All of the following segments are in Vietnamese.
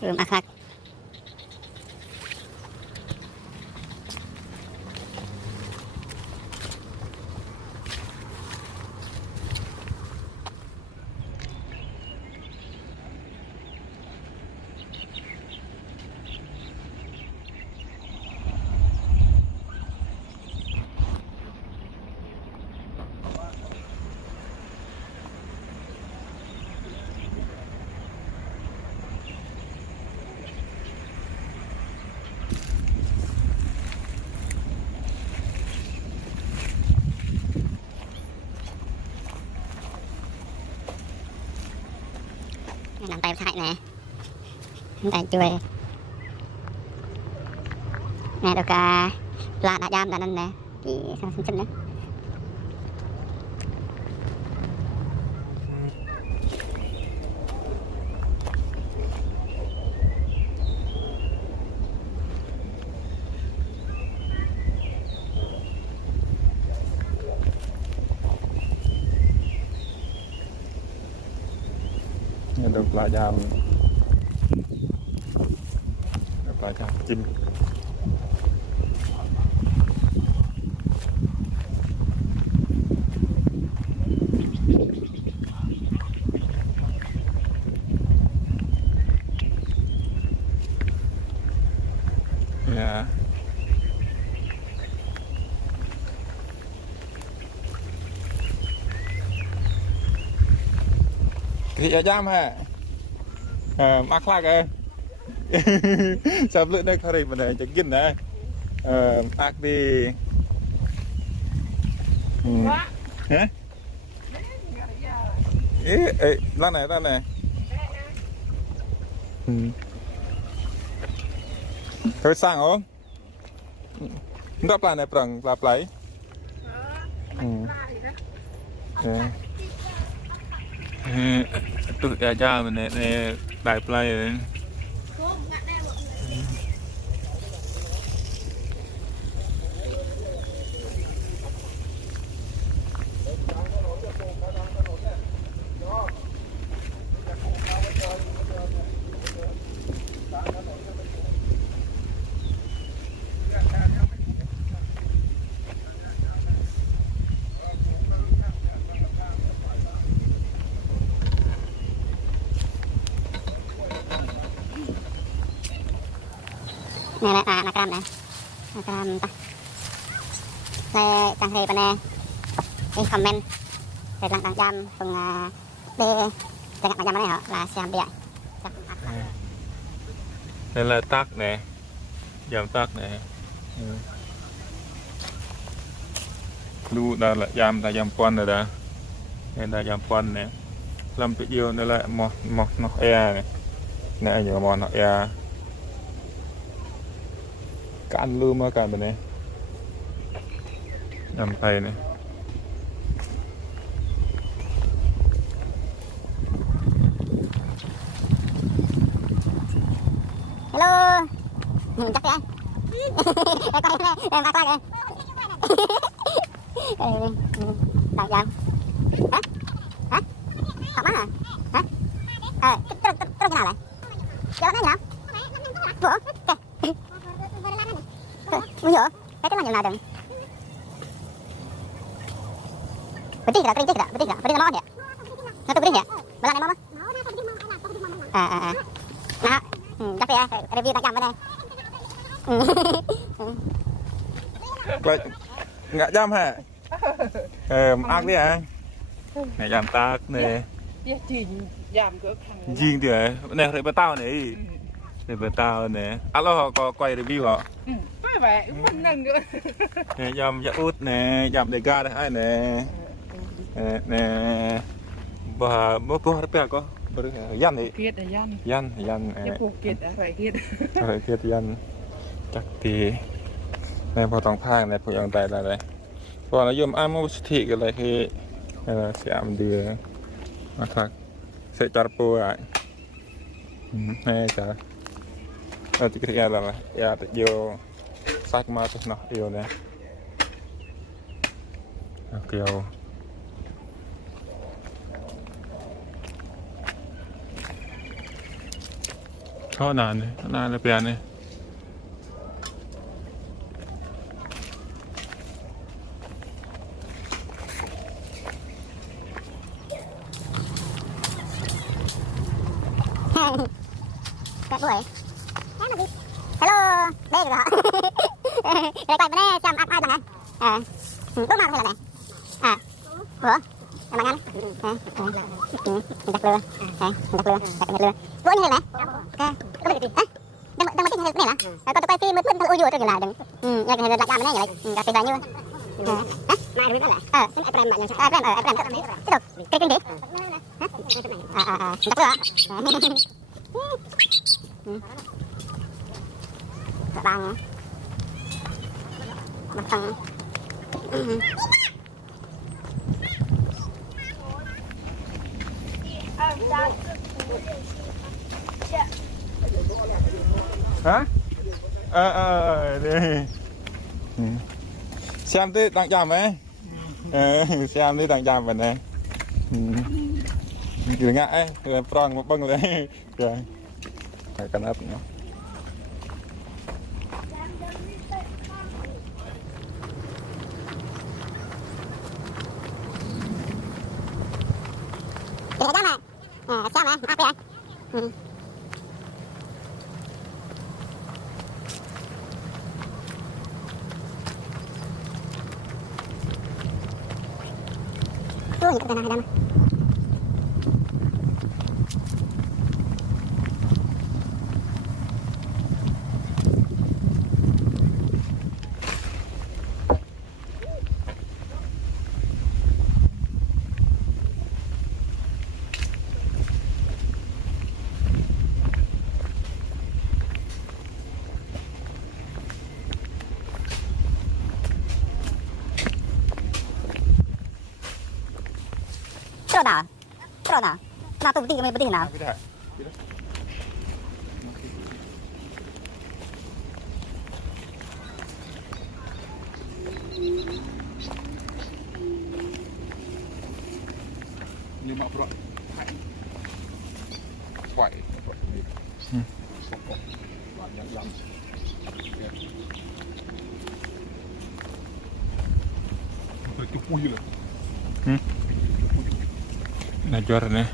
belum akhlak. Làm tay hại nè, tay chui nè được là đã giam đã nên nè thì sao xinh xinh đấy. Được pelajar chim ya thì ở giam ha mắc lạc ơi sắp lưỡi đây khởi mình để chắc kín này mắc đi hả ê lan này thôi sang không đáp lại này bằng lặp lại tự ra cha mình này đại play rồi nè nè nakam nè nakam ta le trang hề bên nè cái comment để làm giam cùng để chẳng hạn giam này hả là xem bây giờ đây là tắc nè giam tắc nè lu đã là giam quan rồi đã đây là giam quan nè làm tự yêu đây là một nó e này nè nhiều món nó e cạn lưu mà cạn bên này nằm tay này hello chắc thế em coi đây em bắt lại đây đang giam hả hả học má hả tức cái nào lại cho nó nào bộ bây giờ cái là nào đừng betul tidak mau dia nggak tuh ya belang emang nah tapi ya review tak jam đây nggak jam hả ăn đi hả này jam tak nè jing thì này thấy tao này để tao nè alo có quay review họ vậy mình nâng nữa nè dầm dạ út nè dầm để ga đây ai nè nè bà bố có dân thì kiệt là dân dân kiệt là phải kiệt kiệt dân chắc thì nàyพอต้องพางnàyพอยังใจอะไรพอเรายมอ้ามมุสถิกันเลยคือเสียมเดือมาทักเสจารปูอ่ะแม่จ๋าเราจะเรียกอะไรอยากจะโยซักมาสักหน่อยเดียวเนี่ยเกี่ยว Khó nàn này, nàn là bèn này. Đẹp buổi. Hello, đây rồi hả? Đây coi bên đây xem ai chẳng hả? Lúc nào hay là này? Ủa? Em bạn ăn. Đặt lừa. Đặt lừa. Vỗ như thế này. Ok. Có việc gì? Đang tích như thế này hả? Con quay phim mới ui dùa cho người là đừng. Như cái đặt ra bên này vậy. Đặt tiền như. Mai được biết là. Em bạn nhận. Em. Tiếp tục. Cái kinh đi. Đặt lừa. Bằng một phần Hả? Đi. Xem tí đang chạm ấy. Xem tí đang chạm bên này. Cứ ngại, prong một bưng lên. Rồi. Phải cân ấp nữa. Để ra mà. Xem mà, áp đây. Ui, cái này đây mà. Terus nah, nah tuh penting kami penting nah. Nhưng mà bro, quậy, Nah juara nih.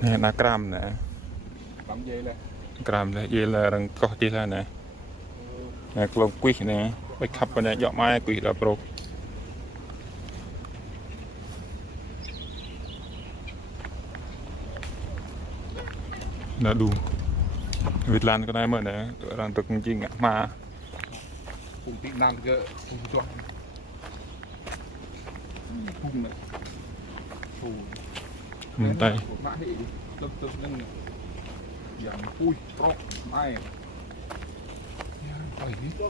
Nè na gram nè. Bấm dây lên. Gram nè, dây là răng có tí ra nè. Nè lồng quỷ nè, bạch khắp nè, dọ mai quỷ là pro. Đã đủ. Việt Lan có đây mà nè, rằng thực chính ngã mà. Cùng tí nam cơ, cùng cho. Cùng này. Tay. Mã hệ lâm tâm nâng này. Dạng cùi, rốc, mai. Phải đi.